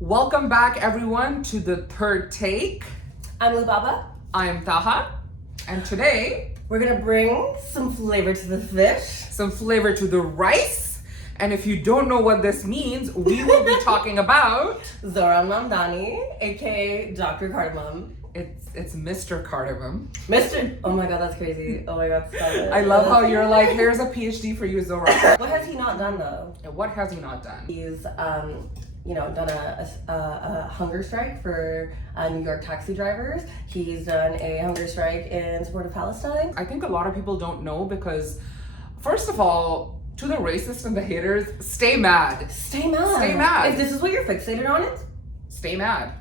Welcome back, everyone, to the third take. I'm Lubaba. I am Taha, and today we're gonna bring some flavor to the fish, some flavor to the rice. And if you don't know what this means, we will be talking about Zohran Mamdani, aka Dr. Cardamom. It's Mr. Cardamom. Oh my god, that's crazy. Oh my god, stop it. I love how you're like, here's a PhD for you, Zohran. What has he not done though? What has he not done? He's done a hunger strike for New York taxi drivers. He's done a hunger strike in support of Palestine. I think a lot of people don't know because, first of all, to the racists and the haters, stay mad. Stay mad. Stay mad. If this is what you're fixated on, it. Stay mad.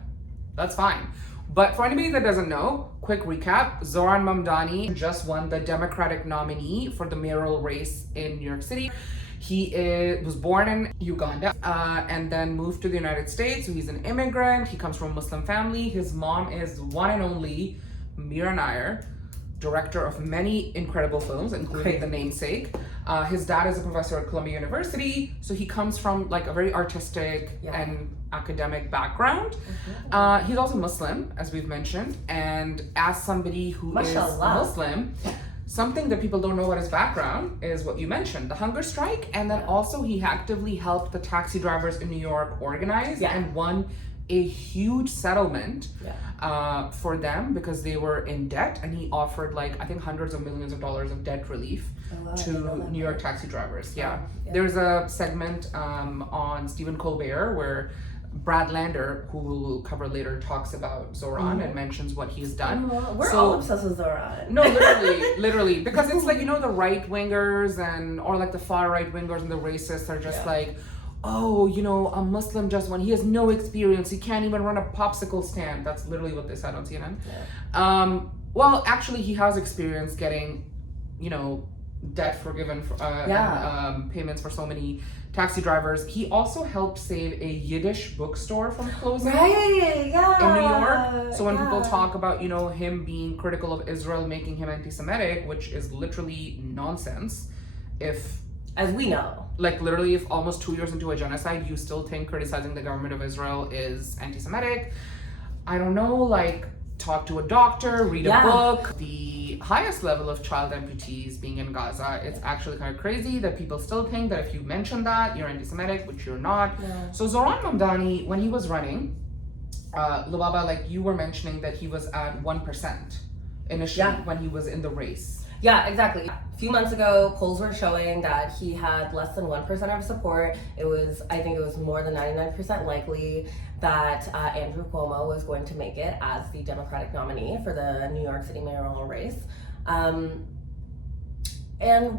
That's fine. But for anybody that doesn't know, quick recap, Zohran Mamdani just won the Democratic nominee for the mayoral race in New York City. He was born in Uganda and then moved to the United States. So he's an immigrant. He comes from a Muslim family. His mom is one and only Mira Nair, director of many incredible films, including The Namesake. His dad is a professor at Columbia University. So he comes from like a very artistic and academic background. He's also Muslim, as we've mentioned. And as somebody who is Muslim, something that people don't know about his background is what you mentioned, the hunger strike. And then also he actively helped the taxi drivers in New York organize and won a huge settlement for them because they were in debt. And he offered I think hundreds of millions of dollars of debt relief to New York taxi drivers. There's a segment on Stephen Colbert where Brad Lander, who we'll cover later, talks about Zohran and mentions what he's done. We're all obsessed with Zohran. No, literally, because it's the right wingers or the far right wingers and the racists are just a Muslim just won. He has no experience. He can't even run a popsicle stand. That's literally what they said on CNN. Well, actually, he has experience getting, debt forgiven for, and payments for so many taxi drivers. He also helped save a Yiddish bookstore from closing in New York. So when people talk about, him being critical of Israel, making him anti-Semitic, which is literally nonsense, as we know. Literally, if almost 2 years into a genocide, you still think criticizing the government of Israel is anti-Semitic, I don't know, talk to a doctor, read a book. The highest level of child amputees being in Gaza, it's actually kind of crazy that people still think that if you mention that, you're anti-Semitic, which you're not. So Zohran Mamdani, when he was running, Lubaba, you were mentioning that he was at 1% initially when he was in the race. Yeah, exactly. A few months ago, polls were showing that he had less than 1% of support. I think it was more than 99% likely that Andrew Cuomo was going to make it as the Democratic nominee for the New York City mayoral race. And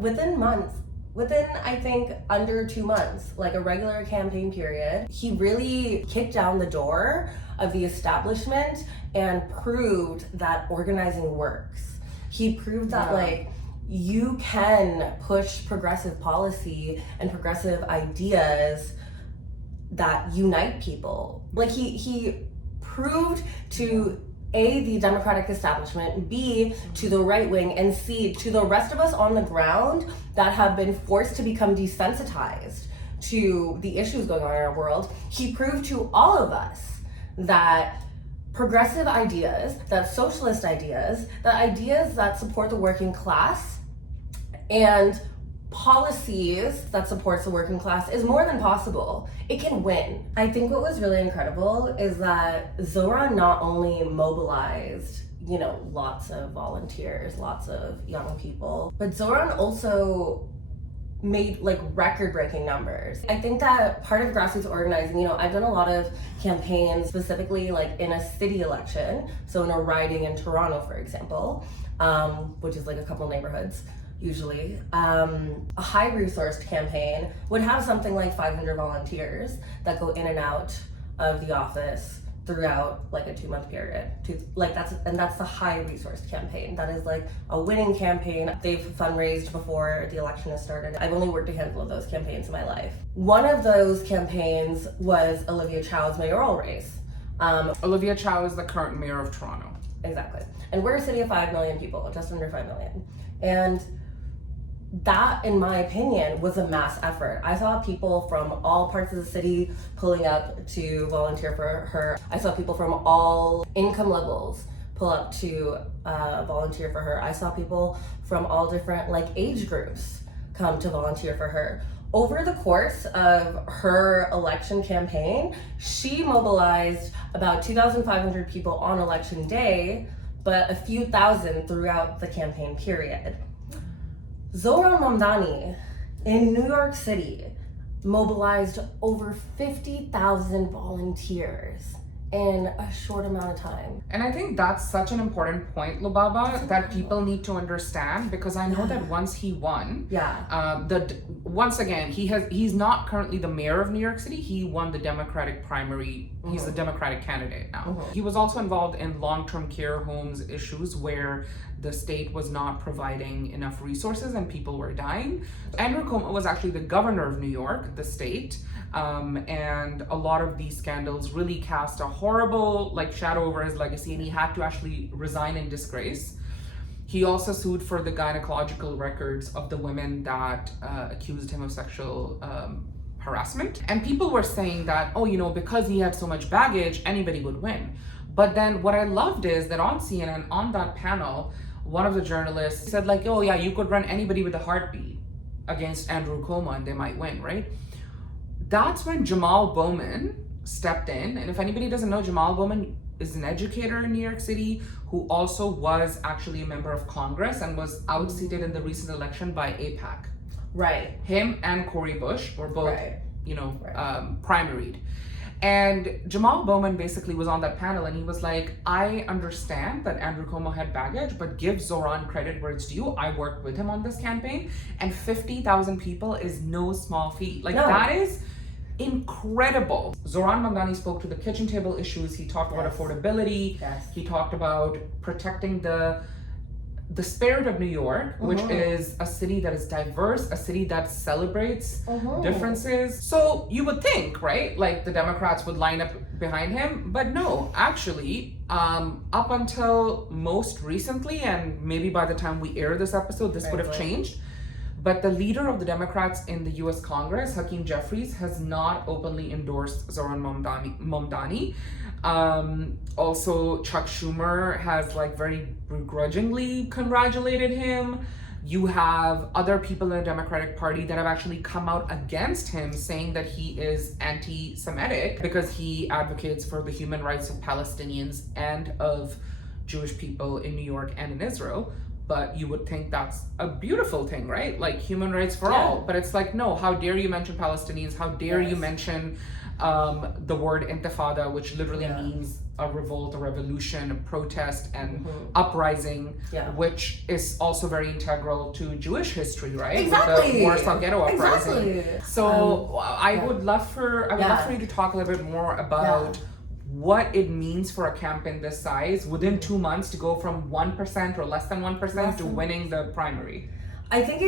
within I think under 2 months, a regular campaign period, he really kicked down the door of the establishment and proved that organizing works. He proved that you can push progressive policy and progressive ideas that unite people. He proved to A, the Democratic establishment, B, to the right wing, and C, to the rest of us on the ground that have been forced to become desensitized to the issues going on in our world. He proved to all of us that progressive ideas, that socialist ideas, that ideas that support the working class and policies that supports the working class is more than possible. It can win. I think what was really incredible is that Zohran not only mobilized, lots of volunteers, lots of young people, but Zohran also made record-breaking numbers. I think that part of grassroots organizing, I've done a lot of campaigns specifically in a city election, so in a riding in Toronto, for example, which is a couple neighborhoods usually. A high-resourced campaign would have something like 500 volunteers that go in and out of the office throughout a 2-month period. That's the high resourced campaign. That is a winning campaign. They've fundraised before the election has started. I've only worked a handful of those campaigns in my life. One of those campaigns was Olivia Chow's mayoral race. Olivia Chow is the current mayor of Toronto. Exactly. And we're a city of 5 million people, just under 5 million. And that, in my opinion, was a mass effort. I saw people from all parts of the city pulling up to volunteer for her. I saw people from all income levels pull up to volunteer for her. I saw people from all different age groups come to volunteer for her. Over the course of her election campaign, she mobilized about 2,500 people on election day, but a few thousand throughout the campaign period. Zohran Mamdani in New York City mobilized over 50,000 volunteers in a short amount of time. And I think that's such an important point, Lubaba, that people need to understand, because I know that once he won, once again, he's not currently the mayor of New York City. He won the Democratic primary. He's the Democratic candidate now. He was also involved in long-term care homes issues where the state was not providing enough resources and people were dying. Andrew Cuomo was actually the governor of New York, the state. And a lot of these scandals really cast a horrible shadow over his legacy, and he had to actually resign in disgrace. He also sued for the gynecological records of the women that accused him of sexual harassment. And people were saying that, because he had so much baggage, anybody would win. But then what I loved is that on CNN, on that panel, one of the journalists said you could run anybody with a heartbeat against Andrew Cuomo and they might win, right? That's when Jamal Bowman stepped in. And if anybody doesn't know, Jamal Bowman is an educator in New York City who also was actually a member of Congress and was outseated in the recent election by AIPAC. Right. Him and Cori Bush were both, primaried. And Jamal Bowman basically was on that panel and he was like, I understand that Andrew Cuomo had baggage, but give Zohran credit where it's due. I worked with him on this campaign, and 50,000 people is no small feat. That is incredible. Zohran Mamdani spoke to the kitchen table issues. He talked about affordability. He talked about protecting the spirit of New York, which is a city that is diverse, a city that celebrates differences. So you would think, right, the Democrats would line up behind him, but no, actually, up until most recently, and maybe by the time we air this episode, this would have changed. But the leader of the Democrats in the US Congress, Hakeem Jeffries, has not openly endorsed Zohran Mamdani. Also, Chuck Schumer has very begrudgingly congratulated him. You have other people in the Democratic Party that have actually come out against him, saying that he is anti-Semitic because he advocates for the human rights of Palestinians and of Jewish people in New York and in Israel. But you would think that's a beautiful thing, right? Human rights for all. But it's no, how dare you mention Palestinians? How dare you mention the word intifada, which literally means a revolt, a revolution, a protest, and uprising, which is also very integral to Jewish history, right? Exactly. With the Warsaw Ghetto uprising. Exactly. So I would love for you to talk a little bit more about what it means for a campaign this size within 2 months to go from 1% or less than 1% to winning the primary. I think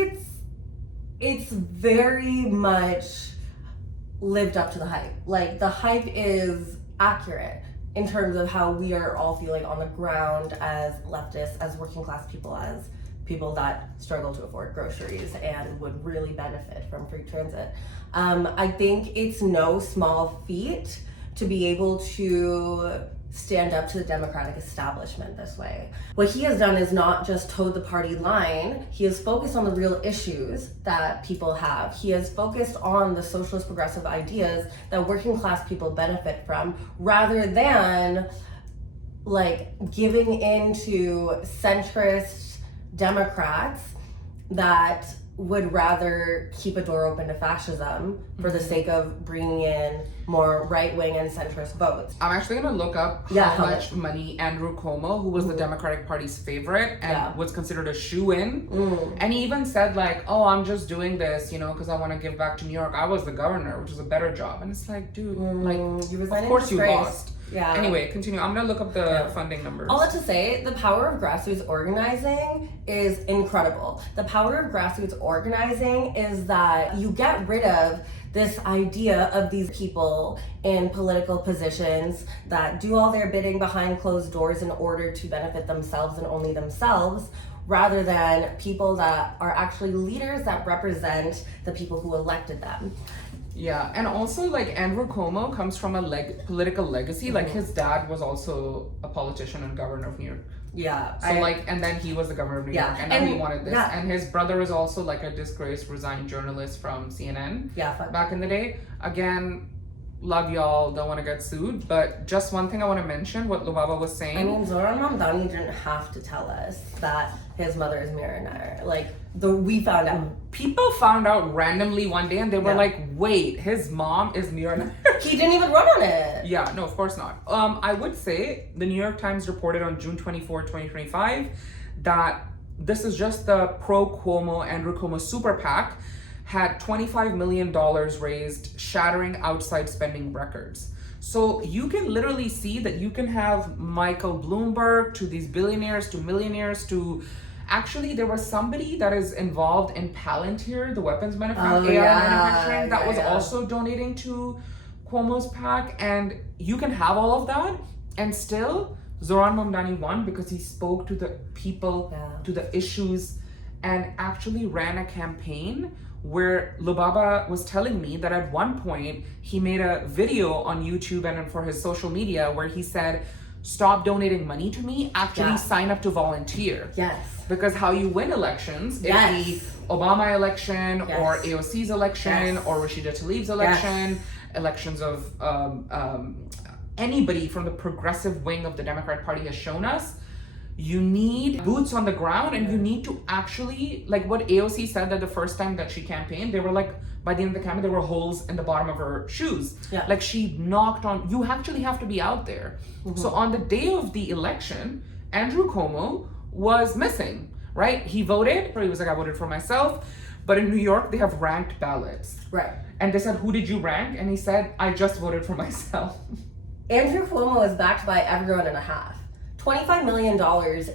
it's very much lived up to the hype. The hype is accurate in terms of how we are all feeling on the ground as leftists, as working class people, as people that struggle to afford groceries and would really benefit from free transit. I think it's no small feat to be able to stand up to the Democratic establishment this way. What he has done is not just towed the party line, he has focused on the real issues that people have. He has focused on the socialist progressive ideas that working class people benefit from, rather than giving into centrist Democrats that would rather keep a door open to fascism for the sake of bringing in more right-wing and centrist votes. I'm actually going to look up how much money Andrew Cuomo, who was the Democratic Party's favorite and was considered a shoo-in, and he even said I'm just doing this, because I want to give back to New York. I was the governor, which is a better job. And it's dude, of course you lost. Yeah. Anyway, continue. I'm going to look up the funding numbers. All that to say, the power of grassroots organizing is incredible. The power of grassroots organizing is that you get rid of this idea of these people in political positions that do all their bidding behind closed doors in order to benefit themselves and only themselves, rather than people that are actually leaders that represent the people who elected them. Yeah, and also like Andrew Cuomo comes from a political legacy. Like his dad was also a politician and governor of New York. Yeah. So and then he was the governor of New York, and now he wanted this. And his brother is also like a disgraced, resigned journalist from CNN. Yeah. Back in the day. Again, love y'all, don't want to get sued. But just one thing I want to mention, what Lubaba was saying. I mean, Zohran Mamdani didn't have to tell us that his mother is Miranar. Like, we found out. People found out randomly one day and they were like, wait, his mom is Miranar? He didn't even run on it. Yeah, no, of course not. I would say the New York Times reported on June 24, 2025 that this is just the pro-Cuomo, Andrew Cuomo super PAC had $25 million raised, shattering outside spending records. So you can literally see that you can have Michael Bloomberg to these billionaires to millionaires to actually there was somebody that is involved in Palantir, the weapons manufacturing, manufacturing that was also donating to Cuomo's PAC, and you can have all of that and still Zohran Mamdani won because he spoke to the people, to the issues, and actually ran a campaign where Lubaba was telling me that at one point he made a video on YouTube and for his social media where he said, stop donating money to me, actually sign up to volunteer. Yes. Because how you win elections, if the Obama election or AOC's election or Rashida Tlaib's election, elections of anybody from the progressive wing of the Democrat Party has shown us, you need boots on the ground and you need to actually, like what AOC said that the first time that she campaigned, they were like, by the end of the campaign, there were holes in the bottom of her shoes. Yeah. Like she knocked on, you actually have to be out there. So on the day of the election, Andrew Cuomo was missing, right? He voted, or he was like, I voted for myself. But in New York, they have ranked ballots. Right. And they said, who did you rank? And he said, I just voted for myself. Andrew Cuomo is backed by everyone and a half. $25 million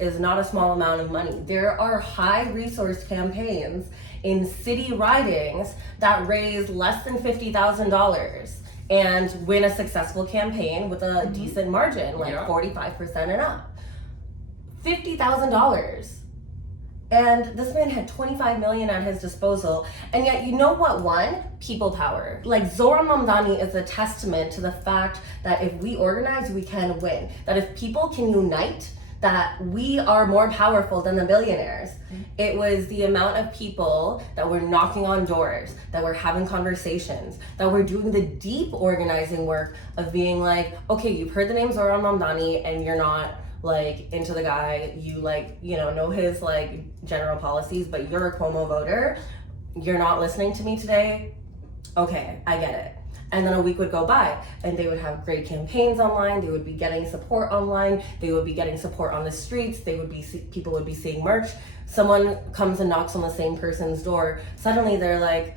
is not a small amount of money. There are high resource campaigns in city ridings that raise less than $50,000 and win a successful campaign with a decent margin, like 45% and up. $50,000. And this man had 25 million at his disposal. And yet, you know what won? People power. Like Zohran Mamdani is a testament to the fact that if we organize, we can win. That if people can unite, that we are more powerful than the billionaires. It was the amount of people that were knocking on doors, that were having conversations, that were doing the deep organizing work of being like, okay, you've heard the name Zohran Mamdani and you're not like into the guy, you like, you know his like general policies, but you're a Cuomo voter, you're not listening to me today, okay, I get it. And then a week would go by and they would have great campaigns online, they would be getting support online, they would be getting support on the streets, people would be seeing merch. Someone comes and knocks on the same person's door, suddenly they're like,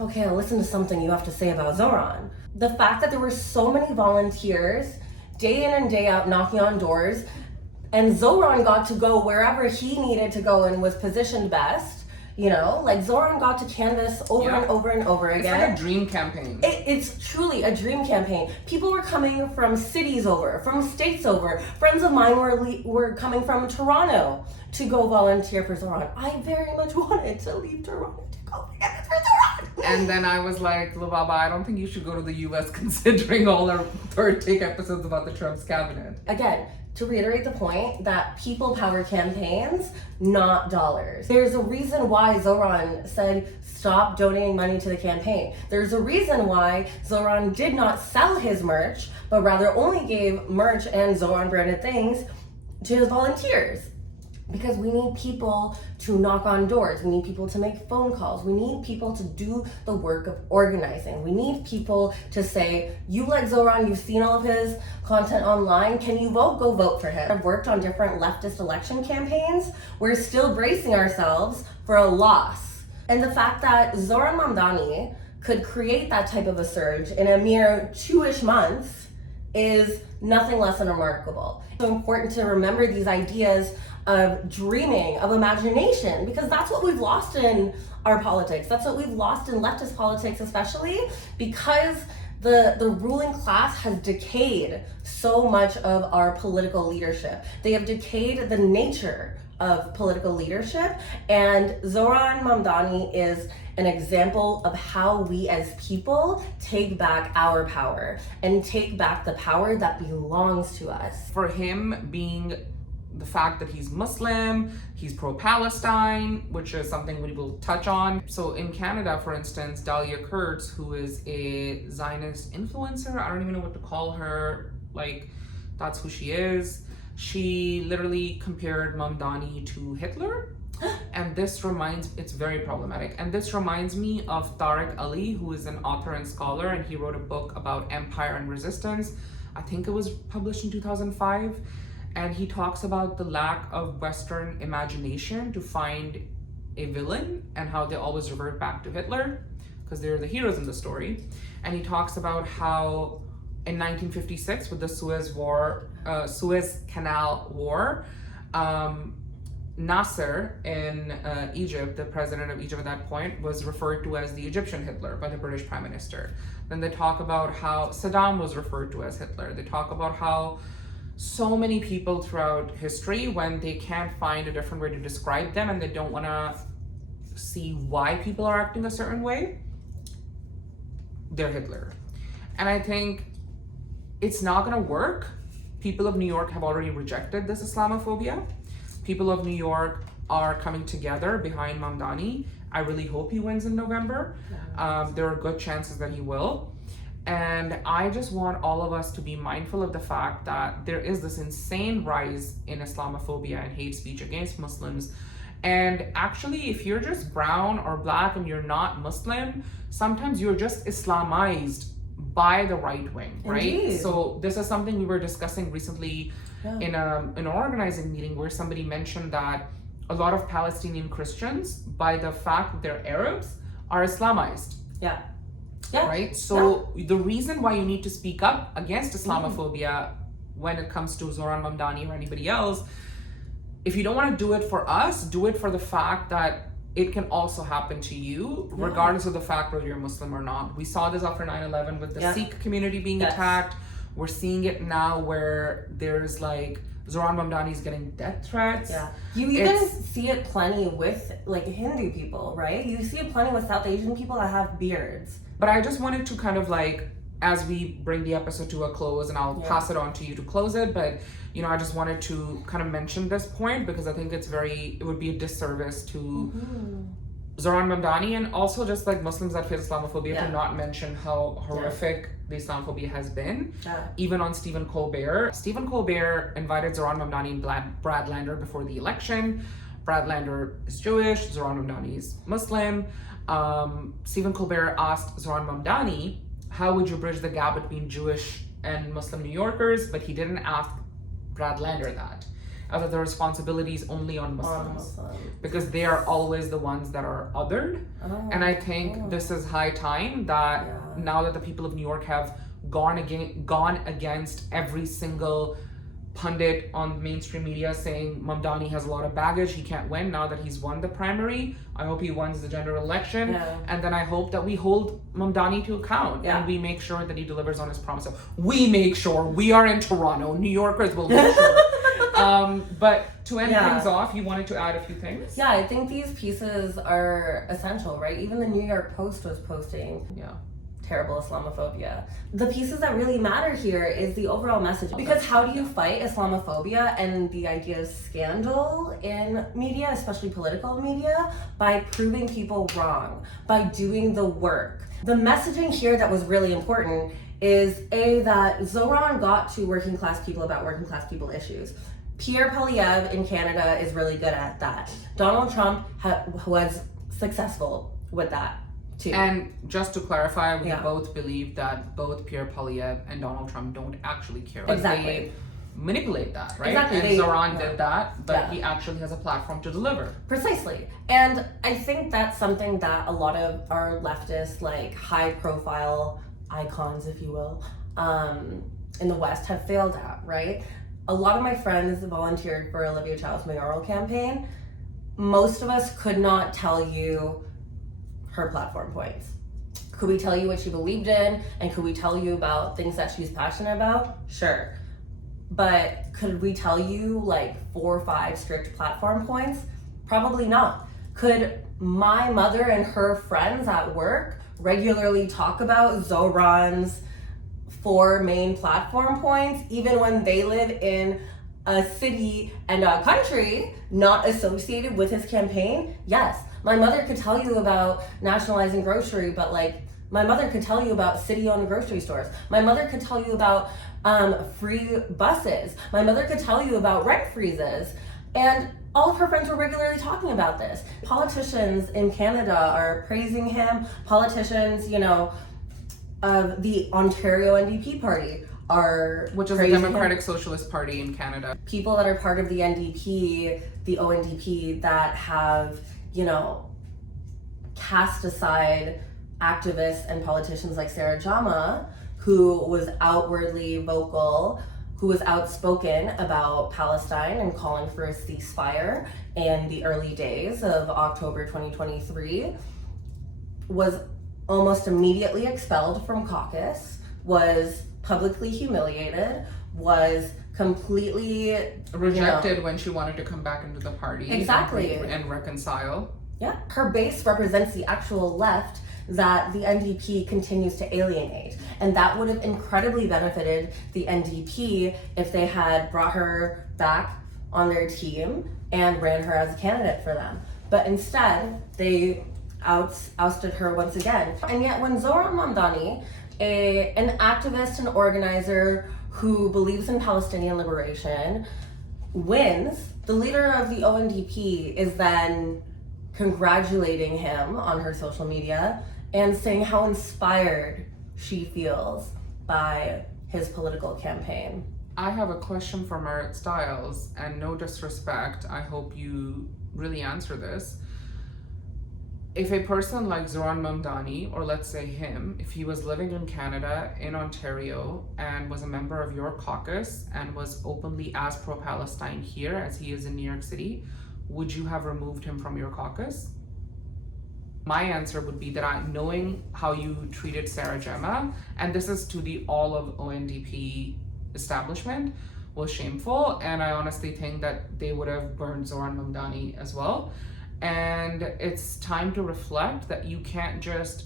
okay, I'll listen to something you have to say about Zohran. The fact that there were so many volunteers day in and day out knocking on doors, and Zohran got to go wherever he needed to go and was positioned best. You know, like Zohran got to canvas over and over and over again. It's like a dream campaign. It's truly a dream campaign. People were coming from cities over, from states over. Friends of mine were coming from Toronto to go volunteer for Zohran. I very much wanted to leave Toronto to go canvas for Zohran. And then I was like, Lubaba, I don't think you should go to the US considering all our third take episodes about the Trump's cabinet. Again, to reiterate the point that people power campaigns, not dollars. There's a reason why Zohran said stop donating money to the campaign. There's a reason why Zohran did not sell his merch, but rather only gave merch and Zohran branded things to his volunteers. Because we need people to knock on doors. We need people to make phone calls. We need people to do the work of organizing. We need people to say, you like Zohran, you've seen all of his content online. Can you vote? Go vote for him. I've worked on different leftist election campaigns. We're still bracing ourselves for a loss. And the fact that Zohran Mamdani could create that type of a surge in a mere 2-ish months is nothing less than remarkable. It's so important to remember these ideas of dreaming, of imagination, because that's what we've lost in our politics. That's what we've lost in leftist politics, especially because the ruling class has decayed so much of our political leadership. They have decayed the nature of political leadership. And Zohran Mamdani is an example of how we as people take back our power and take back the power that belongs to us. For him being the fact that he's Muslim, he's pro-Palestine, which is something we will touch on. So in Canada, for instance, Dahlia Kurtz, who is a Zionist influencer, I don't even know what to call her, like, that's who she is. She literally compared Mamdani to Hitler. And this it's very problematic. And this reminds me of Tariq Ali, who is an author and scholar, and he wrote a book about empire and resistance. I think it was published in 2005. And he talks about the lack of Western imagination to find a villain and how they always revert back to Hitler because they're the heroes in the story. And he talks about how in 1956 with the Suez Canal War, Nasser in Egypt, the president of Egypt at that point, was referred to as the Egyptian Hitler by the British Prime Minister. Then they talk about how Saddam was referred to as Hitler. They talk about how so many people throughout history, when they can't find a different way to describe them and they don't want to see why people are acting a certain way, they're Hitler. And I think it's not going to work. People of New York have already rejected this Islamophobia. People of New York are coming together behind Mamdani. I really hope he wins in November. There are good chances that he will. And I just want all of us to be mindful of the fact that there is this insane rise in Islamophobia and hate speech against Muslims. And actually, if you're just brown or black and you're not Muslim, sometimes you're just Islamized by the right wing, right? Indeed. So this is something we were discussing recently in an organizing meeting where somebody mentioned that a lot of Palestinian Christians, by the fact that they're Arabs, are Islamized. Yeah. Right? So the reason why you need to speak up against Islamophobia when it comes to Zohran Mamdani or anybody else, if you don't want to do it for us, do it for the fact that it can also happen to you, regardless of the fact whether you're Muslim or not. We saw this after 9/11 with the Sikh community being attacked. We're seeing it now where there's like Zohran Mamdani is getting death threats. Yeah. You even see it plenty with like Hindu people, right? You see it plenty with South Asian people that have beards. But I just wanted to kind of like, as we bring the episode to a close, and I'll pass it on to you to close it, but you know, I just wanted to kind of mention this point because I think it would be a disservice to Zohran Mamdani and also just like Muslims that face Islamophobia to not mention how horrific the Islamophobia has been. Even on Stephen Colbert. Stephen Colbert invited Zohran Mamdani and Brad Lander before the election. Brad Lander is Jewish, Zohran Mamdani is Muslim. Stephen Colbert asked Zohran Mamdani, how would you bridge the gap between Jewish and Muslim New Yorkers? But he didn't ask Brad Lander that. Other the responsibility is only on Muslims because they are always the ones that are othered. And I think this is high time that now that the people of New York have gone against every single pundit on mainstream media saying Mamdani has a lot of baggage, he can't win now that he's won the primary. I hope he wins the general election. And then I hope that we hold Mamdani to account and we make sure that he delivers on his promise. We make sure. We are in Toronto. New Yorkers will make sure. But to end things off, you wanted to add a few things? Yeah, I think these pieces are essential, right? Even the New York Post was posting terrible Islamophobia. The pieces that really matter here is the overall message. Because how do you fight Islamophobia and the idea of scandal in media, especially political media? By proving people wrong, by doing the work. The messaging here that was really important is that Zohran got to working class people about working class people issues. Pierre Poilievre in Canada is really good at that. Donald Trump was successful with that too. And just to clarify, we both believe that both Pierre Poilievre and Donald Trump don't actually care. They manipulate that, right? Exactly. And Zohran did that, but he actually has a platform to deliver. Precisely. And I think that's something that a lot of our leftist, like high profile icons, if you will, in the West have failed at, right? A lot of my friends volunteered for Olivia Child's mayoral campaign. Most of us could not tell you her platform points. Could we tell you what she believed in? And could we tell you about things that she's passionate about? Sure. But could we tell you like 4 or 5 strict platform points? Probably not. Could my mother and her friends at work regularly talk about Zohran's 4 main platform points, even when they live in a city and a country not associated with his campaign? Yes. My mother could tell you about nationalizing grocery, but like, my mother could tell you about city-owned grocery stores. My mother could tell you about free buses. My mother could tell you about rent freezes. And all of her friends were regularly talking about this. Politicians in Canada are praising him. Politicians, you know, of the Ontario NDP party are Which is the Democratic Socialist Party in Canada. People that are part of the NDP, the ONDP, that have, you know, cast aside activists and politicians like Sarah Jama, who was outwardly vocal, who was outspoken about Palestine and calling for a ceasefire in the early days of October 2023, was almost immediately expelled from caucus, was publicly humiliated, was completely rejected when she wanted to come back into the party. Exactly. And reconcile. Yeah. Her base represents the actual left that the NDP continues to alienate. And that would have incredibly benefited the NDP if they had brought her back on their team and ran her as a candidate for them. But instead, they ousted her once again. And yet when Zohran Mamdani, an activist and organizer who believes in Palestinian liberation, wins, the leader of the ONDP is then congratulating him on her social media and saying how inspired she feels by his political campaign. I have a question for Merit Stiles, and no disrespect, I hope you really answer this. If a person like Zohran Mamdani, or let's say him, if he was living in Canada, in Ontario, and was a member of your caucus and was openly as pro-Palestine here as he is in New York City, would you have removed him from your caucus? My answer would be that knowing how you treated Sarah Jama, and this is to the all of ONDP establishment, was shameful, and I honestly think that they would have burned Zohran Mamdani as well. And it's time to reflect that you can't just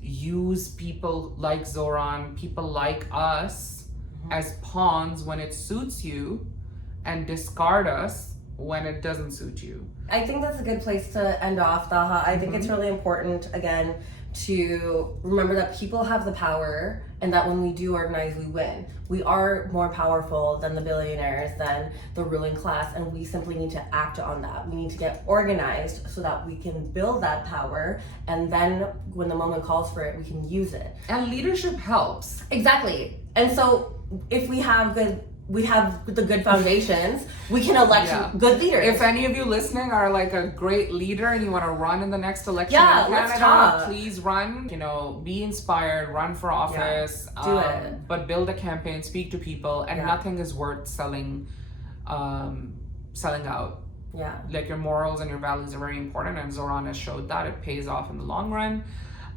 use people like Zohran, people like us, as pawns when it suits you, and discard us when it doesn't suit you. I think that's a good place to end off, Daha. I think it's really important, again, to remember that people have the power and that when we do organize, we win. We are more powerful than the billionaires, than the ruling class, and we simply need to act on that. We need to get organized so that we can build that power, and then when the moment calls for it, we can use it. And leadership helps. Exactly. And so if we have the good foundations, we can elect good leaders. If any of you listening are like a great leader and you want to run in the next election in Canada, let's talk. Please run. You know, be inspired, run for office, do it. But build a campaign, speak to people, and nothing is worth selling out. Yeah. Like, your morals and your values are very important, and Zohran has showed that it pays off in the long run.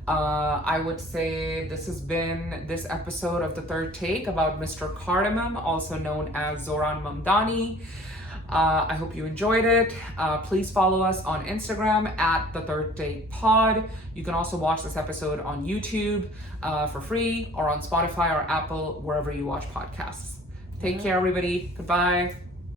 I would say this has been this episode of The Third Take about Mr. Cardamom, also known as Zohran Mamdani. I hope you enjoyed it. Please follow us on Instagram at The Third Take Pod. You can also watch this episode on YouTube for free, or on Spotify or Apple, wherever you watch podcasts. Take care, everybody. Goodbye.